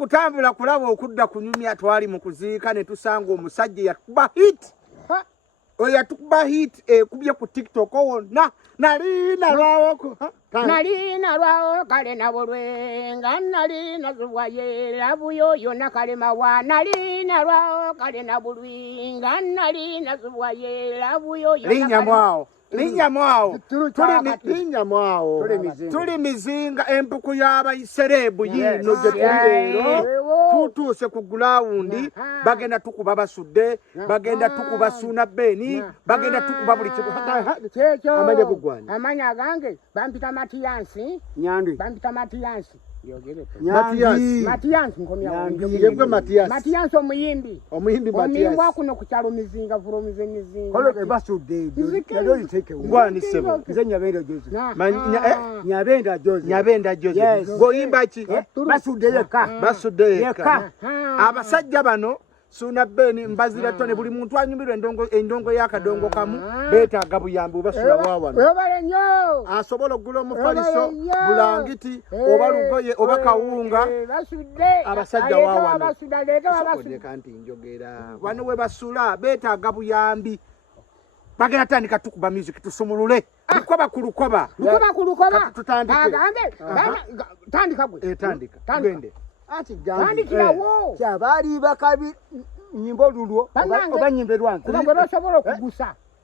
kutambula kulaba okudda kunyumya twali mu kuziika ne tusanga omusajja yakuba hit. Oyo yatukuba hit kubye ku TikTok wonna. Nalina lwawo kale nabulwenga nalina zuwaye labuyo yonna kale mawa nalina lwawo kale nabulwenga nalina zuwaye labuyo yonna Linya mwao tuli mizinga empuku y'abayiserebu yino gye tulero tutuse ku ground bagenda tukuba basudde bagenda tukuba suna beni bagenda tukuba buli kibu amanya kugwana amanya gange bampita Matiyansi Nyandwi bampita Matiyansi Matiyansi nkomya Matiyansi omuyimbi kuno ku kyalo mizinga vulo mizinga kolo ke basudde yalo liteke ngwani sebo nze Nyabenda Jose goyimba ki basudde yeka abasajja bano Suna beni mbazira tone buli muntu anyumirwe endongo yakadongo kamu betaaga buyambi basula wawana asobola ogula omufaliso bulangiti oba lugoye oba kawunga abasajja wawana kanti njogera wano we basula betaaga buyambi bagenda tandika tukuba music tusumulule lukoba kulukoba tutandike tandika gwe tandika tugende ati gambi kyabali bakabi nyimbo lulwo oba nyimbe lwange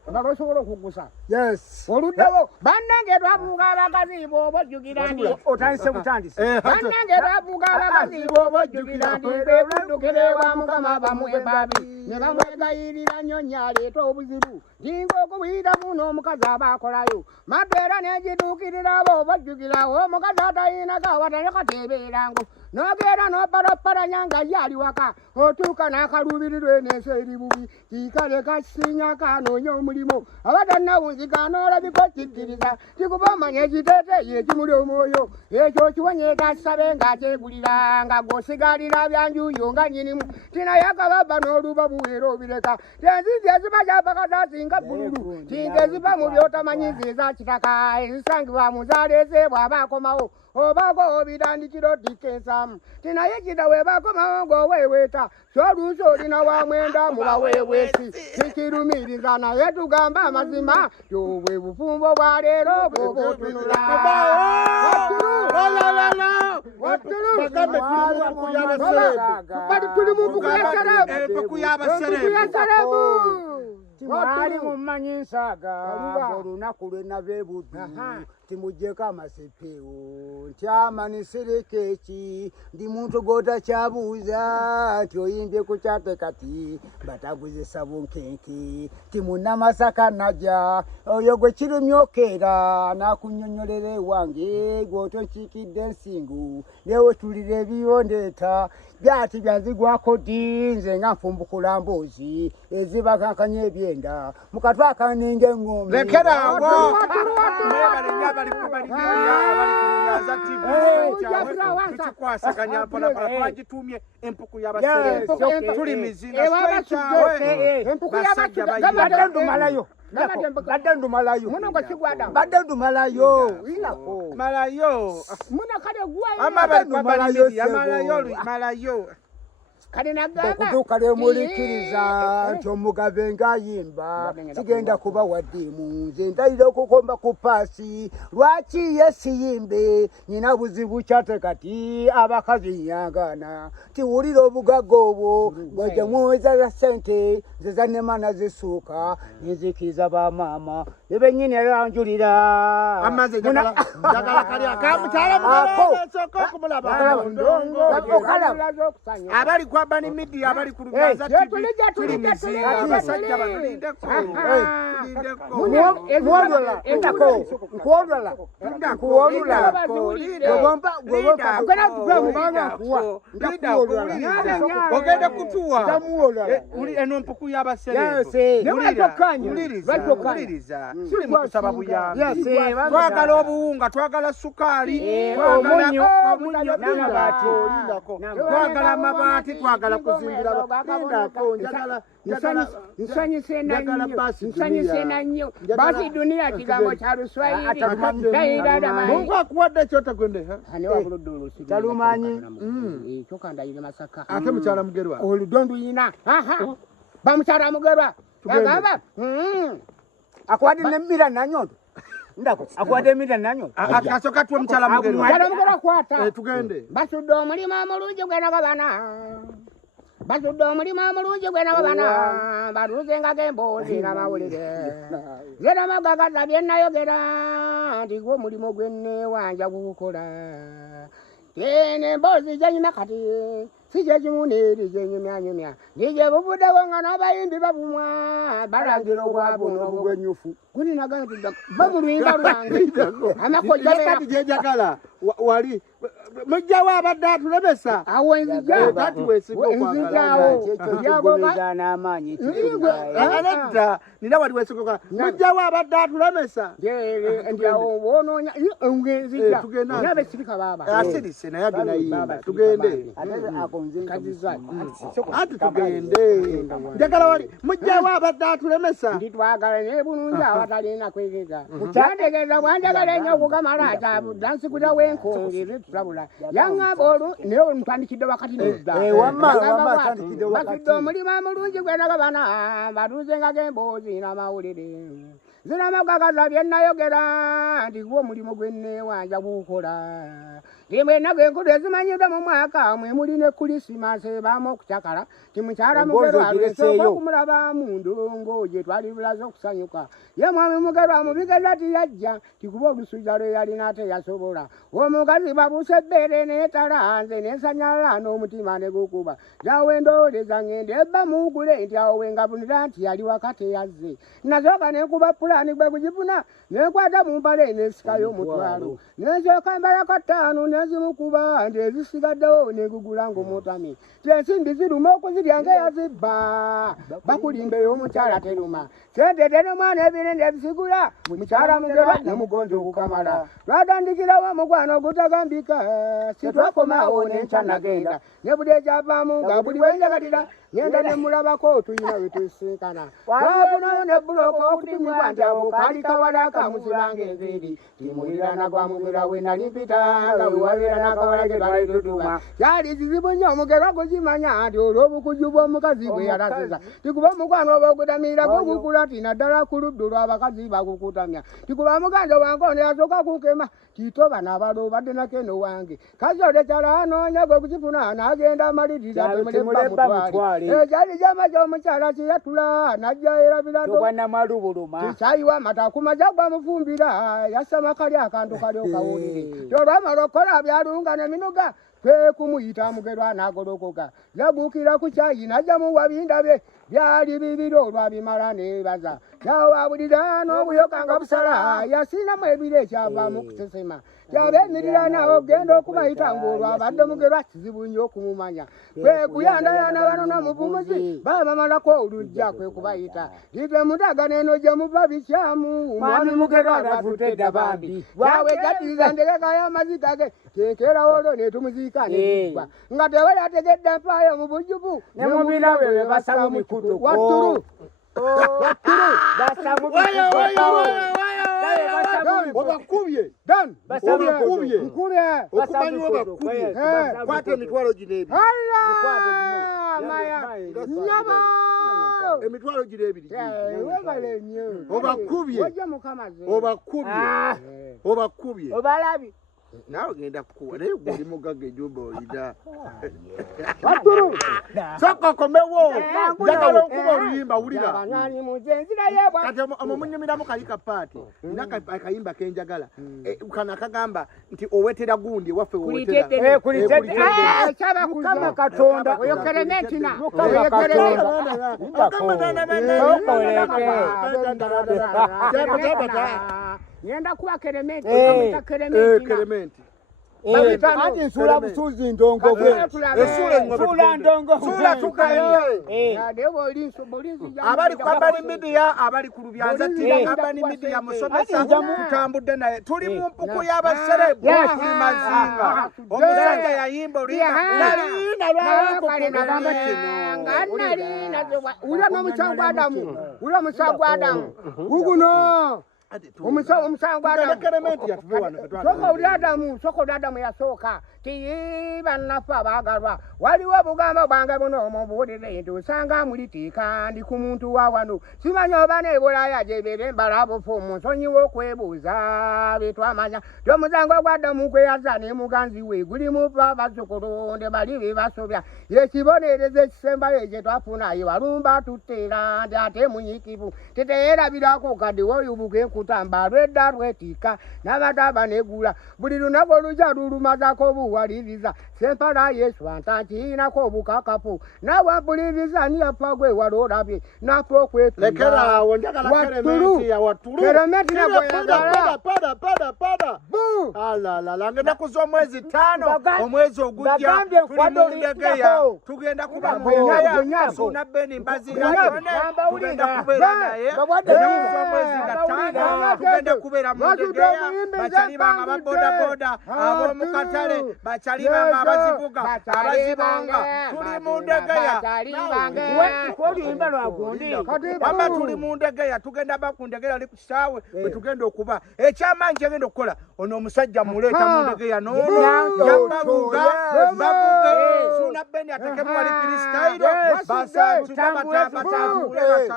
Osobola okugusa yes oluddawo bannange twavuga abakazi b'obojjukira ndi otandise butandise bannange twavuga abakazi b'obojjukira ndi bebuddukire wa mukama bamwe babi ne bamwegayirira nnyo nnyaleeta obuzibu jingo okubuyita muno omukazi abaakolayo mabeera n'egituukirira b'obojjukira omukazi atayina kawata ne kateebeerango n'ogeera n'opalapalanya nga ye ali waka otuuka n'akaluubirirwe n'ensi eri bubi kiikale kasinya kanoonya omulimo abatannawunzika n'olabika okikkiriza kikuba omanya ekiteeteeyi ekimuli omwoyo ekyo kiwonyeeta asabe ng'akyegulira nga gw'osigalira byanjuyo nga nnyinimu tinaye akababa n'oluba buweera obireka tenzinzi eziba gyapakatasinga bbululu tinga eziva mu byotamanyizi eza kitaka ezisangibwa mu zaaleeze bw'aba akomawo obako obitandikira odikka ensamu tinaye kita webakomawo ng'oweeweeta kyoluusi olina wa mwenda mu baweeweesi tikirumiriza naye tugamba amazima yobwe bufumbo bwa leero bw'oba otunula tuli mu mpuku y'abaserebu timwali mumanyi nsaaga olunaku lwe nabeebuddu timujjeko amasepewo ntyamanisireka eki ndi muntu gw'otakyabuuza nti oyimbye ku kyate kati bataguzesa bunkenke timunnamasaka najja oyo gwe kirumya okeera n'akunnyonnyolera ewange gw'otonkiikidde ensingu newe tulira ebiyondeeta byati byanzigwako ddi nze nga nfumbukula mboozi ezibakankanya ebyenda mu katwe akaninga eŋŋombe lekerawo twagitumye empuku y'abaserebu tuli mizinga badde ndumalayo malayo okutuuka lwemuliikiriza nti omugave ng'ayimba kigenda kuba waddiimu nze ndayira okukomba ku paasi lwaki ye siyimbe nyina buzibu kyate kati abakazi nyangana tiwulira obugagga obwo bwegye muweza za ssente nze zannemana zisuuka nenzikiriza bamaama ne bennyini eranjulira abali kwa bani media abali ku Luganza TV tuli mizinga abasajja balindeko ogenda kutuwa uli eno mpuku y'abaserebu uliriza suli mu kusaba buyambi twagala obuwunga twagala sukali twagala amabaati twagala kuzimbira nsanyuse nnyo basi dunia kigambo kya Luswayiri Mungu akuwadde kyotagwende talumanyi kyokandayire Masaka ate mukyala Mugerwa oludondu yina bamukyala Mugerwa yagamba akwadi nemira nanyondo ndako akwadi emira nanyondo akasoka tuwe mukyala Mugerwa kwata tugende basudde omulimu omulungi gw'enagabana basudde omulimu omulungi gw'enagabana baluzengaga emboozi n'amawulire zera magagaza bye nayogera nti gwe omulimu gwe nneewanja gukola tene emboozi gyenyuma kati si gye kimu n'eri gyenyumyanyumya gye buvuddewo nga n'abayimbi babumwa balangira obwabuno obugwenyufu guninaga nti ba mu luyimba lwange amakojjakati gyejagala wali mujjawo abadde atulemesa awo enzijaawo n'amaanyi nedda nina wali weesogoka mujjawo abadde atulemesa ndiawo wononya enzija nabe sirika baba asirise naye agenayimba tugende ati tugende njagala wali mujjawo abadde atulemesa nditwagala nebulungi abatalina kwegeza kyandegeeza bwanjagala ennyo okugamala dansikira wenkonge tutabula yaŋŋamba olwo naye olumutandikidde wakati nedda basudde omulimu omulungi gwenagabana baluzengaga emboozi n'amawulire zinamagagaza bye nayogera nti gwe omulimu gwe nneewanja gukola timwena g'enkulu ezimanyidde mu mwaka mwe muli ne Kulisimasi ebaamu okucakala ti mukyala Mugerwa alwesooka okumulabamu ndongo gye twali bulaze okusanyuka ye mwami Mugerwa mubigeza tiyajja tikuba olusuja lwe yalina ate yasobola omukazi babuuse ebbeere neetala nze nensanyala n'omutima ne gukuba jawe ndooleza ngende ebba muugule nti awo wengabunira nti yali wakati yazze nasooka nenkuba pulaani gwe gugifuna nenkwata mu mpale neesikayo omutwalo nensooka mbalako ttaano nezimukuba nti ezisigaddewo negugula ng'omutami tensimbi ziruma okuzirya ng'eyazibba bakulimba ey'omukyala teruma sente tenomwana ebire ndebisigula mukyala Mugerwa nemugonza okukamala lwatandikirawo omugwano ogutagambika sitwakomawo nenkya nagenda ne buli ekyavaamu nga buli wenjagalira ngenda nemulabako tuyina wetwesinkana wabunayo ne buloko okutimibwa nti abo kaali kawala kamusibanga enviiri timulirana gwa Mugerwa we nali mpita nga wewabeera n'akawala ke twali tutuma kyali kizibu nnyo Mugerwa gukimanya nti olw'obukuju bw'omukazi bwe yalaziza tikuba omukwano oba ogutamirako gukula tina ddala ku luddu lw'abakazi bagukutamya tikuba muganda wange ono yasooka kunkema titoba n'abalo obadde nakeno wange kazole kyala anoonya gwe kukifuna n'agenda amaliriza temulebba mutwale ekyali kyama ky'omukyala kiyatula najja erabirado kikyayiwa amata kumaja gwamufumbira yasama kali akantu kali okawulire olwamala okukola byalunga neminoga twekumuyita Mugerwa n'agolokoka yaguukira ku kyayi najja muwabinda bye byali bibiri olwabimala nebaza yawabulira n'obuyoka nga busala yasinamu ebiro ekyavaamu kusesema kyaba emirira nawo genda okubayita ng'olwo abadde Mugerwa kizibu nnyo okumumanya kwe kuyandayanda bano n'omuvumuzi babamalako olujja kwe kubayita litwe mutaga neno gye muva bikyamu mwami Mugerwa abatutedda bambi bwawe gatiriza ndekeka y'amazika ge tenkerawo olwo netumuziika negigwa nga tewe yategedde mpaayo mu bujjuvu ne mubina bwe basamu mikutu wattulu basamu obakubye nkubye okumanyi obakubye kwata emitwalo gino ebiri nyama emitwalo gino ebiri webale nnyo obakubye obakubye obalabi nawe genda kukuwa naye guli mugaga ejumba oyina wattulu soka okomewo njagala okuba oluyimba wulira kati omumunyumiramu kali kapaati nina akayimba kenjagala kano akagamba nti owetera gundi ewaffe Mukama Katonda oyo kerementina ngenda kuba kerementi kerementi ati nsula busuzi ndongo gwe esula ndongo sula tukayo abali kwambali media abali ku Lubyanza TV abali media musomesa tutambudde naye tuli mu mpuku y'abaserebu tuli mazinga omusajja yayimba olina ula musango Adamu uguno omusango Adamu soko Adamu yasooka tibannafa bagalwa waliwo bugamba bwange buno omubuulire nti osanga mulitiika ndi ku muntu wa wano simanya oba n'ebulaaya gye bebe mbala bufu munsonyiwa okwebuuza betwamanya ti omusango gwa Adamu kweyaza ne muganzi we gulimu bazzukulu nde bali be basobya yekibonerezo ekisembayo ekye twafuna ye walumba tutteera nti ate munyikivu teteerabirako kadde woyubuka enkutamba lwedda lwetiika n'abataba negula buli lunaku olujja lulumazako buwaliriza sempala Yesu antankiinako obukakapu nawampuliriza niyafa gwe wali olabye nafa okwetulaawo kerementi ngenda kuza omwezi 5 omwezi ogujja tugenda kuba mweya suna beni mbazigatone tugenda kubeera naye omwezi nga 5 tugenda kubeera mundegeya bakyali banga babodaboda ab'omukatale bakyali banga abazivuga abazibonga tuli mundegeya wamba tuli mundegeya tugenda bakundegeya ali ku kisaawe bwe tugenda okuba ekyamanyi kyegenda okukola ono omusajja muleeta mundegeya n'ono yababuga suna beni atekemu wali kristairo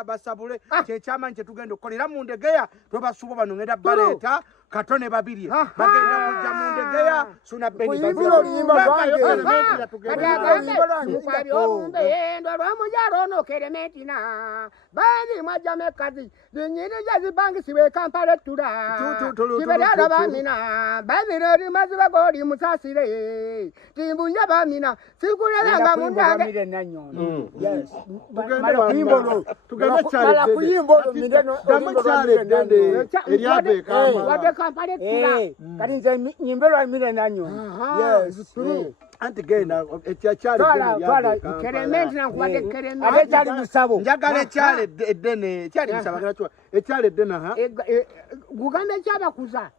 basabule kyekyamanyi kyetugenda okukola era mundegeya twebasuba bano ngenda baleeta katone babiri bagenda kujja mundegeya suna beni endo lwamujalo ono kerementina bani mwajamekazi zinyirija zibangisibwe Kampala ettula kiberyala bamina babireri maziba goli musasire timbunya bamina sikulelanga mundange wade Kampala ettula kati nze nyimbe lwamire nanyo anti genda ekyali kerementi nankubadde kerementi ate kyali musabo njagala ekyali eddene ekyali musabo gakyo ekyali eddene gugamba ekyabakuza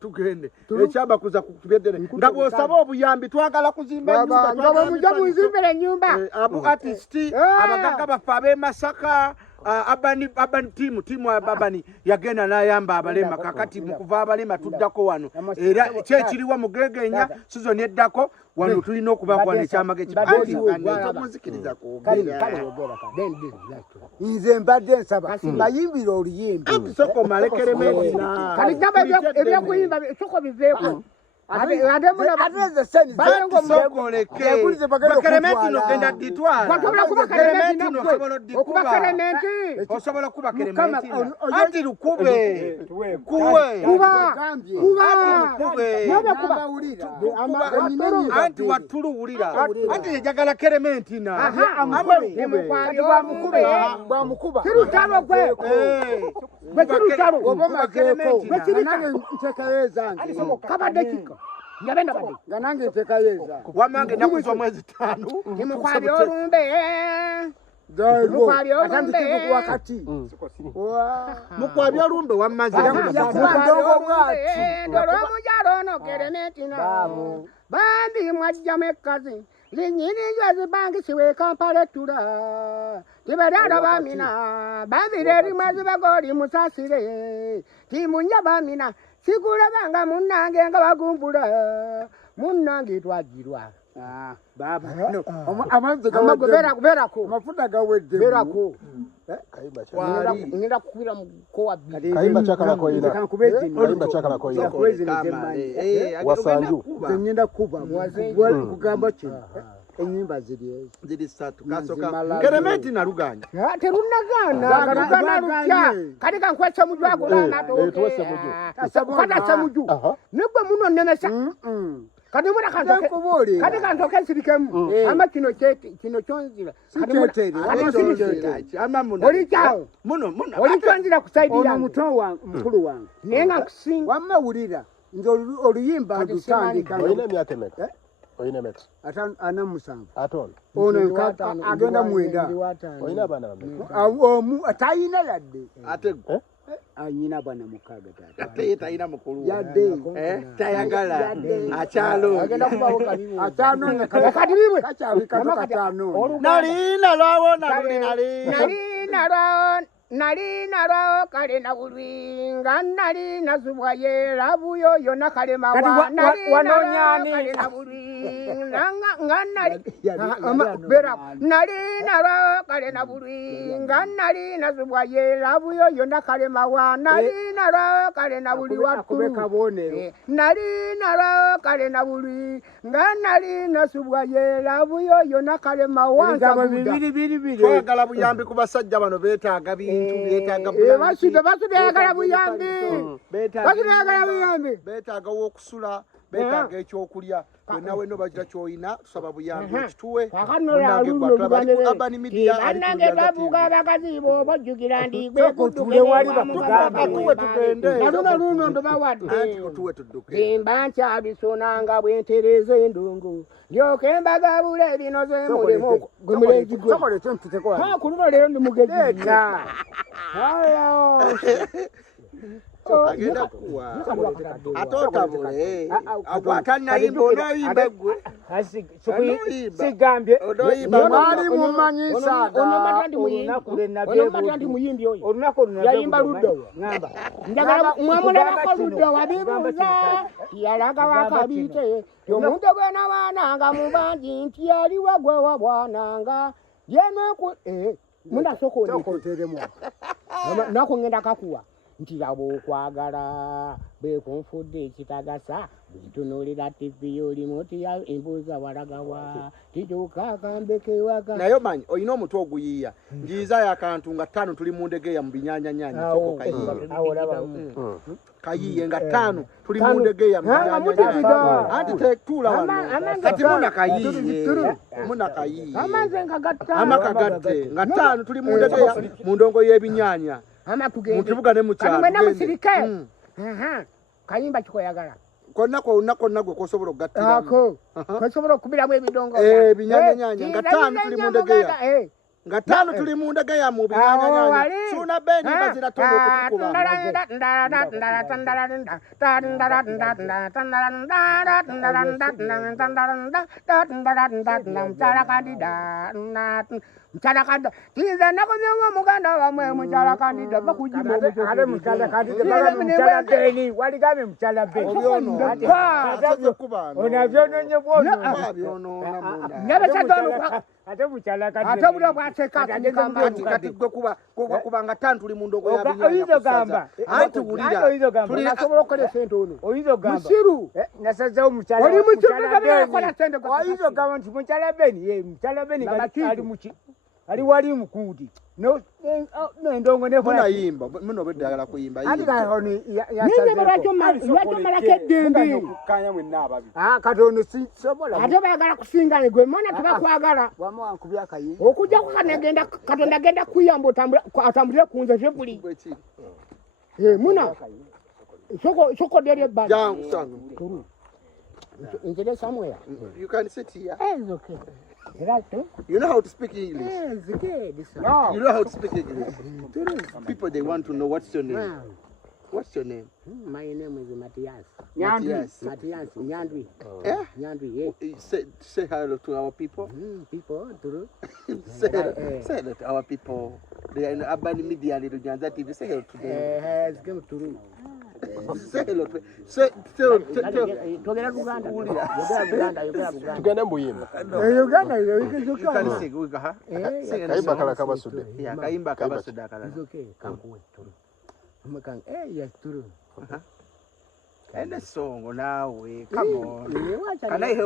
tugende ekyabakuza kubeddene nga bw'osaba obuyambi twagala kuzimba ennyumba munzimbire ennyumba abu artisti abagagga baffe ab'e Masaka abani timu abani yagenda n'ayamba abalema kakati mu kuva abalema tuddako wano era kyekiriwa mugegenya sizoni eddako wano tulina okubakwana ekyamage muzikiriza nze mbadde nsaba bayimbire oluyimbi anti soko malekerementi ebyokuyimba soko biveeko osobola kuba kerementi anti lukube anti watuluwulira anti yejagala kerementina bwamukuba kirutalo gwe kabadde kika ngabenda badi ganange ntekayeza wamange nakuza omwezi 5 nimukwali olumbe mukwabya olumbe wamaze olwomujalo ono kerementina bambi mwajjamu ekkazi linyinijwe zibangisiwe Kampala ettula tiberyala bamina bambire rimwe zibagoli musasire timunya bamina sikulabanga munnange nga bagumbula munnange twagirwa berako amafuta gawedde berako ngenda kukwira mukowa kayimba kyakalakoyina wasanju ngenda kuba kugamba kino enyimba ziri 3 kasoka kerementi na luganja terunagana lukya kati kankwese muju agulanga toke tuwese muju kata semuju nigwe muno nemesa kati mura kanzoke kubuli kati kanzoke sirikemu ama kino chonzira kati amamuna oli chao muno oli chonzira kusaidia ono muto wa mkulu wangu nenga kusinga wamawulira nzo oluyimba ndutandika oyine myaka emeka oyine emeka ana musanvu atono ono agenda mwenda oyine abaana bameka omu atayina yadde ate anyina bana mukaga tata ate tayina mukulu yadde tayagala achalo agenda kubawo kalimu atano ne kati bibwe kachawi katano nalina lwawo nalina lwawo kale na bulwinga nalina zubwa yera buyo yona kale mawa wanonyani kale na bulwinga nalina lwawo kale na bulwinga nalina zubwa yera buyo yona kale mawa nalina lwawo kale na buli kubeka bonero nalina lwawo kale na bulwinga nalina zubwa yera buyo yona kale mawa bibiri twagala buyambi ku basajja bano beetaaga bintu beetaaga basudagala buyambi beetaaga w'okusula beetaaga ekyokulya wenna wenna bagira kyoyina tusaba buyambi okituwe bannange twavuga abakazi bo bojjukira ndigwe atuwe tugende naluno ndobawadde kutuwe tudduke emba nkyabisonanga bwentereza endongo ndyoke mbagabula ebinoze mulimu gwe mulenzi gwe kuluno leero ndi mugezi agenda kuwa atotabule agwatanayimba onoyimba gwe sigambye onoyimba mumanyisaga onomata ndi muyimbi oyo yayimba luddo njagala mwamulabako luddo wabibuuza yalaga wakabite omuntu gwena bwananga mubanji nti yali wagwe wa bwananga yemeku mundasokoteremu nako ngenda kakuwa nti yaba okwagala bekunfudde ekitagasa bwetunuulira tivi yolimu tiya embuuza walagawa tikyukakambekewaka naye manyi olina omutwe oguyiiya njiizayo akantu nga 5 tuli mu ndegeya mu binyanyanyanya kayiiye nga 5 tuli mu ndegeya mu binyanyanyanya anti tetuula wano kati munakayiiye amakagatte nga 5 tuli mu ndegeya mu ndongo y'ebinyanya mu kibuga ne mu kyalo kayimba kikoyagala konna gwe kosobola okugattiramu kosobola okubiramu ebidongo ebinyanyanyanya nga 5 tuli mu ndegeya nga 5 tuli mu ndegeya mu binyanyanyanya suuna beni bazira tondo okutukuba mchala kandida tiza nakonyenga muganda wamwe mchala kandida bakujima ale mchala kandida bala mchala beni waligame mchala beni onavyononye bwono nyabe chatono ate mchala kandida ate bula bwateka kati gwe kuba nga 5 tuli mu ndongo ya binyanya oyizo gamba anti wulira tuli nasobola okukola sente ono oyizo gamba musiru nasazeho mchala oli musiru gabakola sente oyizo gamba nti mchala beni ye mchala beni ali muki ali wali mukundi no ndongo ne funa yimba muno bedagala kuyimba yimba ninde baracho malake dembe kanya mwenna ababi katono si sobola ate bagala kusinga gwe mona tubakwagala wama wankubya kayi okujja kukanegenda katonda genda kuyamba atambulire kunze jebuli muna soko dere bad jangu sangu injele somewhere you can sit here it's okay. You know how to speak English? Yes, okay. No. You know how to speak English? People, they want to know what's your name. Wow. What's your name? My name is Matthias. Matthias. Nyandwi. Yeah? Nyandwi, yeah. Say hello to our people. People, true. Say hello to our people. They are in Urban Media, Little Nyanza TV. Say hello to them. It's going to Say hello to Say togera Uganda. Tugenda mbuyimba. Uganda, you can sing. Kayimba kala kabasude. Yeah, kayimba kabasude kala. It's okay. Kankuwe, true. Amakang, yes, true. And the song now, come on. Can I help